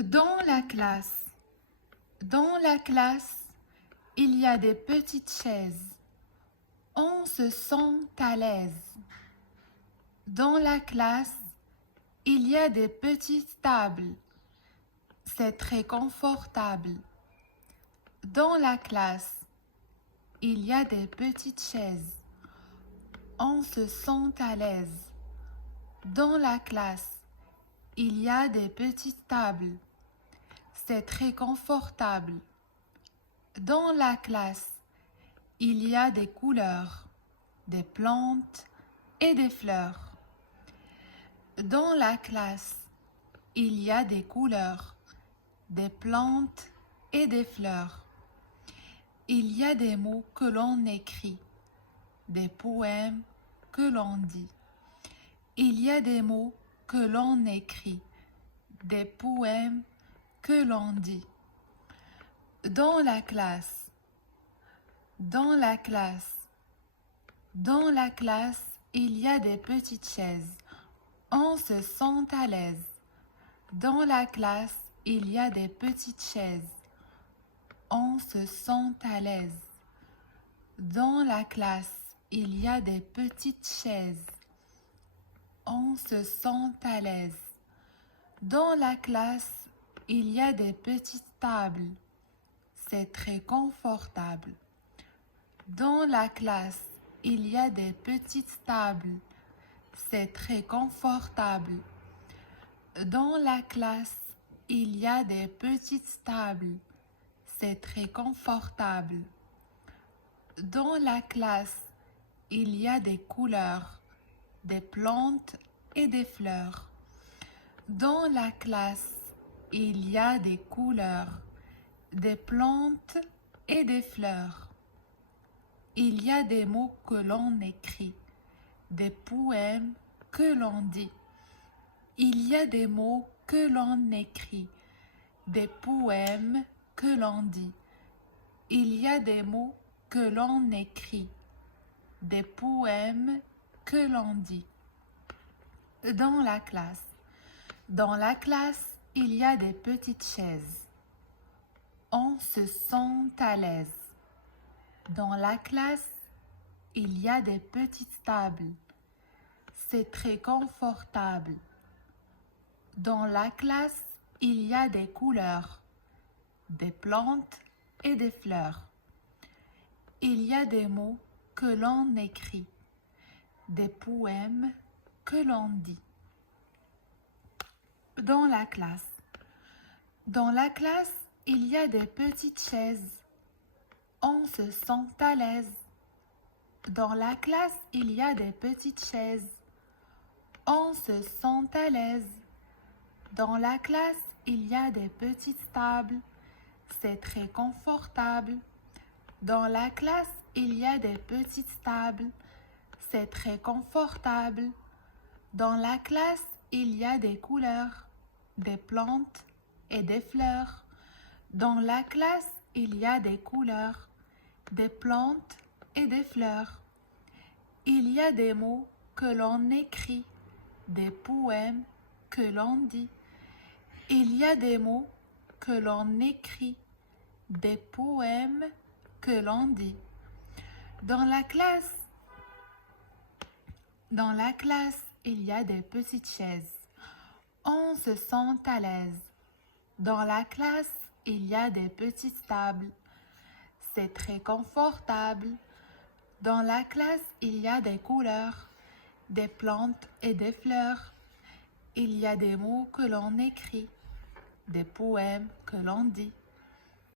Dans la classe. Dans la classe, il y a des petites chaises. On se sent à l'aise. Dans la classe, il y a des petites tables. C'est très confortable. Dans la classe, il y a des petites chaises. On se sent à l'aise. Dans la classe, il y a des petites tables. C'est très confortable. Dans la classe, il y a des couleurs, des plantes et des fleurs. Dans la classe, il y a des couleurs, des plantes et des fleurs. Il y a des mots que l'on écrit, des poèmes que l'on dit. Il y a des mots que l'on écrit, des poèmes que l'on dit. Dans la classe. Dans la classe. Dans la classe, il y a des petites chaises. On se sent à l'aise. Dans la classe, il y a des petites chaises. On se sent à l'aise. Dans la classe, il y a des petites chaises. On se sent à l'aise. Dans la classe, il y a des petites tables. C'est très confortable. Dans la classe, il y a des petites tables. C'est très confortable. Dans la classe, il y a des petites tables. C'est très confortable. Dans la classe, il y a des couleurs, des plantes et des fleurs. Dans la classe, il y a des couleurs, des plantes et des fleurs. Il y a des mots que l'on écrit, des poèmes que l'on dit. Il y a des mots que l'on écrit, des poèmes que l'on dit. Il y a des mots que l'on écrit, des poèmes que l'on dit. Dans la classe. Dans la classe, il y a des petites chaises. On se sent à l'aise. Dans la classe, il y a des petites tables. C'est très confortable. Dans la classe, il y a des couleurs, des plantes et des fleurs. Il y a des mots que l'on écrit, des poèmes que l'on dit. Dans la classe. Dans la classe, il y a des petites chaises. On se sent à l'aise. Dans la classe, il y a des petites chaises. On se sent à l'aise. Dans la classe, il y a des petites tables. C'est très confortable. Dans la classe, il y a des petites tables. C'est très confortable. Dans la classe, il y a des couleurs, des plantes et des fleurs. Dans la classe, il y a des couleurs, des plantes et des fleurs. Il y a des mots que l'on écrit, des poèmes que l'on dit. Il y a des mots que l'on écrit, des poèmes que l'on dit. Dans la classe, il y a des petites chaises. On se sent à l'aise. Dans la classe, il y a des petites tables. C'est très confortable. Dans la classe, il y a des couleurs, des plantes et des fleurs. Il y a des mots que l'on écrit, des poèmes que l'on dit.